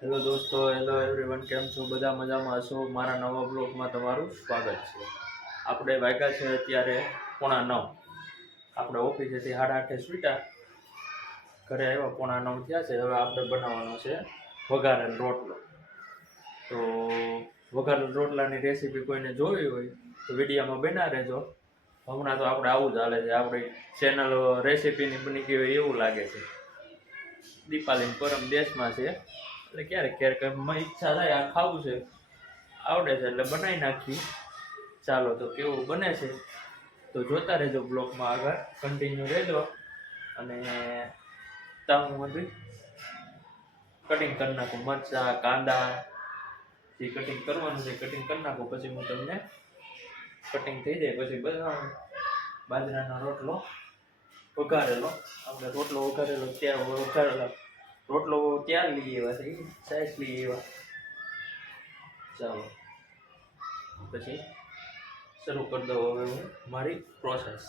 Hello દોસ્તો, hello everyone, કેમ છો? બધા મજામાં હશો? મારા નવા બ્લોગમાં તમારું સ્વાગત છે. આપણે વાગ્યા છે અત્યારે 8:45. આપણે ઓફિસેથી 8:30 છૂટ્યા, ઘરે આવ્યા 8:45 થયા છે. હવે આપણે બનાવવાનો છે વઘારેલ રોટલો. તો વઘારેલ રોટલાની રેસીપી કોઈને જોવી હોય તો વિડીયોમાં બના રહેજો. હમણાં તો આપણે આવું જ હાલે છે, આપણી ચેનલ રેસીપીની બની ગઈ હોય એવું લાગે છે. દીપાલીન પરમ દેશમાં છે એટલે ક્યારેક ક્યારેક ઈચ્છા થાય આ ખાવું છે, આવડે છે એટલે બનાવી નાખી. ચાલો તો કેવું બને છે તો જોતા રહેજો, બ્લોગમાં આગળ કન્ટિન્યુ રહેજો. અને હું બધું કટિંગ કરી નાખું, મરચાં કાંદા જે કટિંગ કરવાનું છે કટિંગ કરી નાખું. પછી હું તમને કટિંગ થઈ જાય પછી બનાવું બાજરાનો રોટલો વઘારેલો. આપણે રોટલો વઘારેલો રોટલો ત્યાર લઈ આવ્યા છે, સાઈઝ લઈ આવ્યા. ચાલો પછી શરૂ કરી દઉં હવે હું મારી પ્રોસેસ.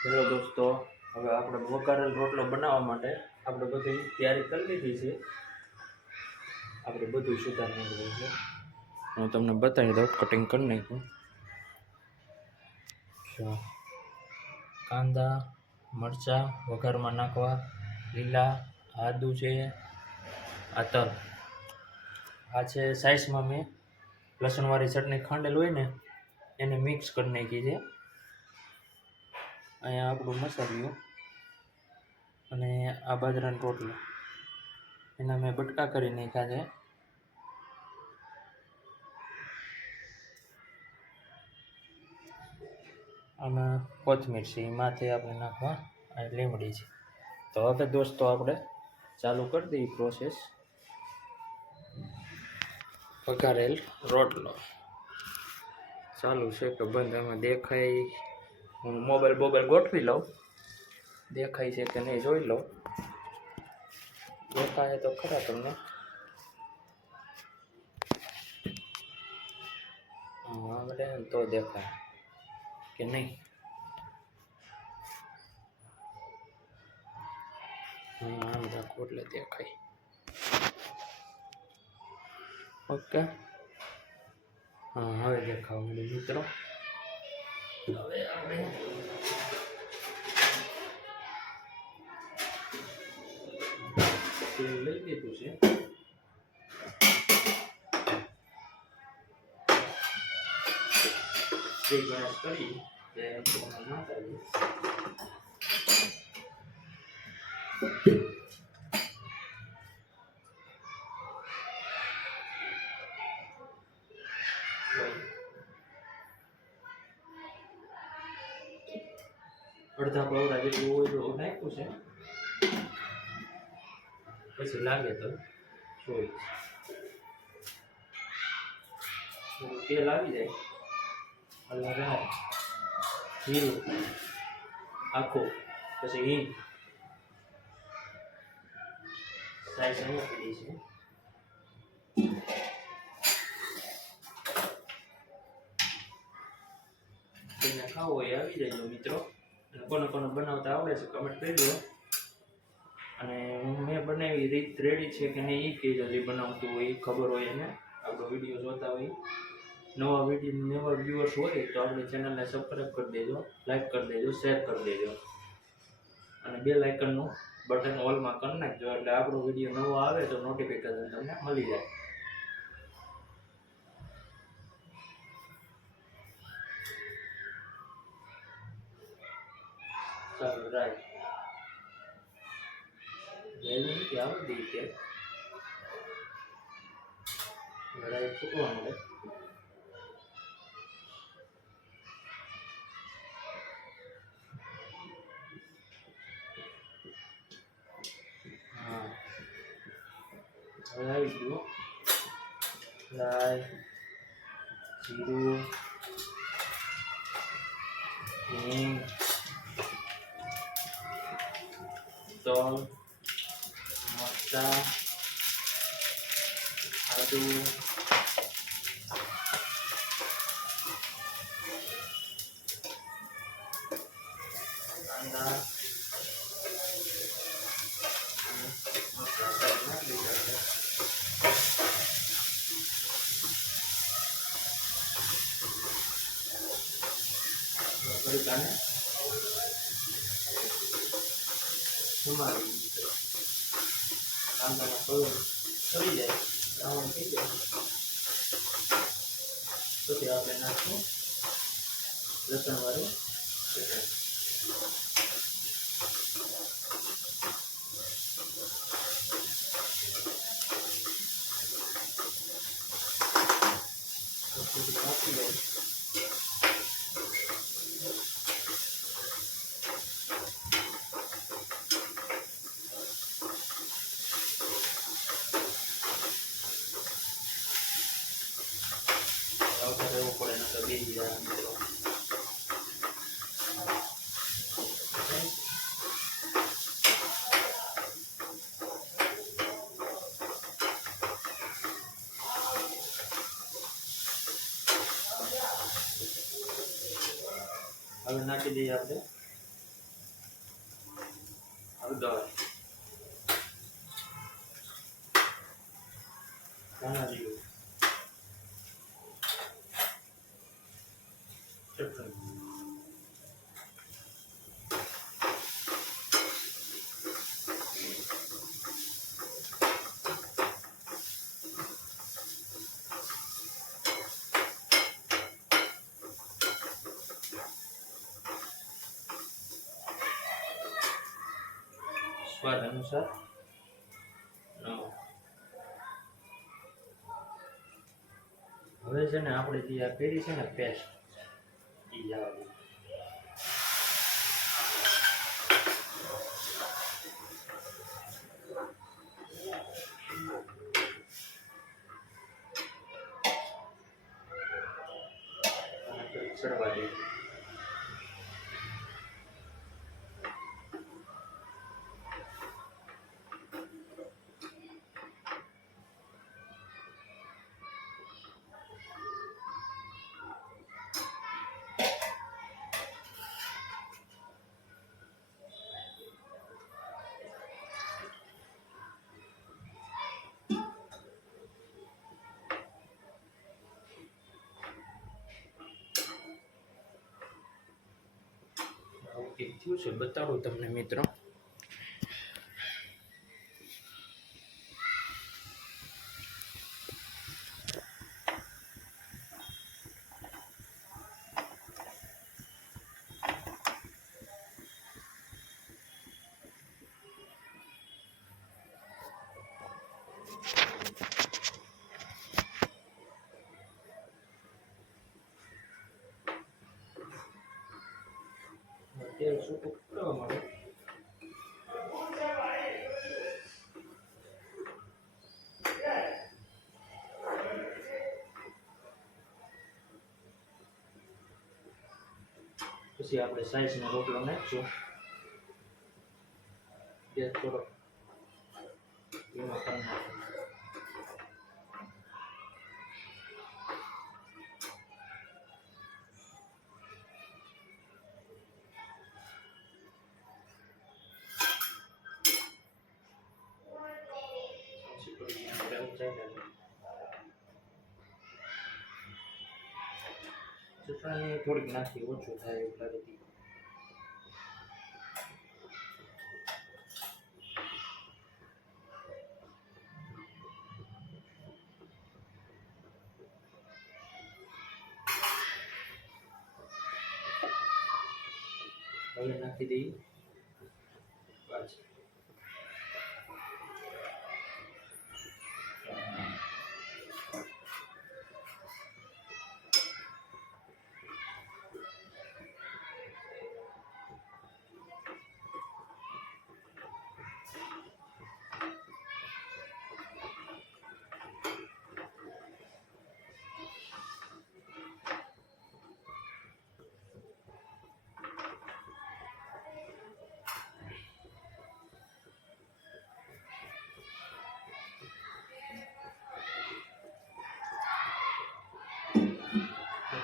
હેલો દોસ્તો, હવે આપણે વઘારેલ રોટલો બનાવવા માટે આપણે બધી તૈયારી કરી લીધી છે. આપણે બધું સુધારી નાખ્યું છે, હું તમને બતાવી દઉં. કટિંગ કરી નાખ્યું. કાંદા મરચાં વઘારમાં નાખવા, લીલા આદુ છે, આ તલ, આ છે સાઈઝમાં મેં લસણવાળી ચટણી ખાંડેલ હોય ને એને મિક્સ કરી નાખી છે. અહીંયા આપણું મસાલિયું અને આ બાજરાનો રોટલો એના મેં બટકા કરી નાખ્યા છે. આમાં કોથમીર છે, એ માથે આપણે નાખવા આ લીમડી છે. તો હવે દોસ્તો આપણે ચાલુ કરી દઈએ પ્રોસેસ. વઘારેલ રોટલો ચાલુ છે કે બંધ એમાં દેખાય? હું મોબાઈલ ગોઠવી લઉં, દેખાય છે કે નહીં જોઈ લઉં. દેખાય તો ખરા તમને? આવડે તો દેખાય કે નહીં? આમ રાખો એટલે દેખાય. ઓકે, હા હવે દેખાવ મળ્યું મિત્રો. હવે આપણે તેલ લઈ લીધું છે. ગેસ કરી અડધા પાવડા જેટલું હોય નાખ્યું છે. પછી લાગે તો જોઈ તેલ આવી જાય એટલે રાય જીરું આખું, પછી હિંગ સાઈઝ અહીંયા પડી છે. તેને ખાવું હોય આવી જાય મિત્રો. અને કોને કોને બનાવતા આવડે છે કમેન્ટ કરી દો. અને મેં બનાવી રીત રેડી છે કે નહીં એ કહેજો, જે બનાવતું હોય એ ખબર હોય એને, આપણો વિડીયો જોતા હોય. નવા વ્યુઅર્સ હોય તો આપણી ચેનલને સબસ્ક્રાઈબ કરી દેજો, લાઈક કરી દેજો, શેર કરી દેજો અને બેલ આઇકનનું બટન ઓલમાં કરી નાખજો એટલે આપણો વિડીયો નવો આવે તો નોટિફિકેશન તમને મળી જાય. ચાલો રાઈટ નથી આવડતી કે રાઈટ ફૂટવા મળે. હા હવે આવી ગયું રાઈ, જીરું, હિંગ, તલ, મરચાં, આદુ, કાંદા, બટેકાને સમારી દીધો. કાંદાનો કલર કરી જાય, બ્રાઉન થઈ જાય પછી આપણે નાખશું લસણવાળી ચટણી. નાખી દઈએ. રહેવું પડે ને તો બેસી જાય મિત્રો. હવે નાખી દઈએ આપણે હળદર, ધાણા જીરું, ચટણી, સ્વાદ અનુસાર નમક. હવે છે ને આપણે જે આ પેરી છે ને પેસ્ટ એ જવા દઈએ. ચડવા દઈએ. થયું છે બતાડું તમને મિત્રો. તેલ સૂકું કરવા માટે પછી આપણે સાઈઝનો રોટલો નાખશું. ગેસ થોડો ધીમો કરી નાખશું. ચટણી થોડીક નાખી ઓછું થાય એવું લાગે. હવે નાખી દઈએ પાછી.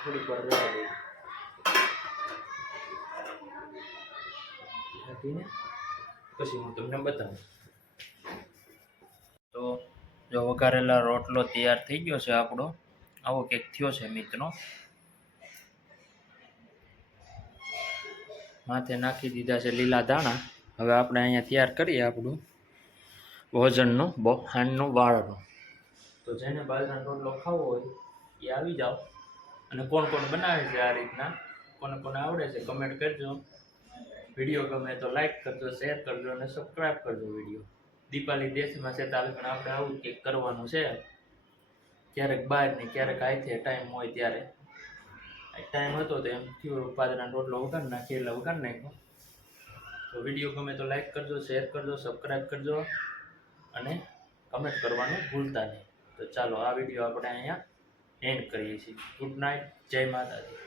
થોડીક વાર રહેવા દઈએ. રાખીને પછી હું તમને બતાવું. તો જો વઘારેલા રોટલો તૈયાર થઈ ગયો છે આપણો. આવો કેક થયો છે મિત્રો. માથે નાખી દીધા છે લીલા ધાણા. હવે આપણે અહીંયા તૈયાર કરીએ આપણું ભોજનનું હાંજનું વાળનું. તો જેને બાજરાનો રોટલો ખાવો હોય એ આવી જાઓ. અને કોણ કોણ બનાવે છે આ રીતના, કોને કોને આવડે છે કમેન્ટ કરજો. વિડીયો ગમે તો લાઈક કરજો, શેર કરજો અને સબસ્ક્રાઈબ કરજો વિડીયો. દીપાલી દેશમાં છે તારે પણ આપણે આવું કંઈક કરવાનું છે. ક્યારેક બહાર ને ક્યારેક આઈથી ટાઈમ હોય ત્યારે. ટાઈમ હતો તો એમ થયું બાજરાનો રોટલો વઘારી નાખીએ એટલે વઘારી નાખ્યો. તો વિડીયો ગમે તો લાઈક કરજો, શેર કરજો, સબસ્ક્રાઈબ કરજો અને કમેન્ટ કરવાનું ભૂલતા નહીં. તો ચાલો આ વિડીયો આપણે અહીંયા એન્ડ કરીએ છીએ. ગુડ નાઇટ, જય માતાજી.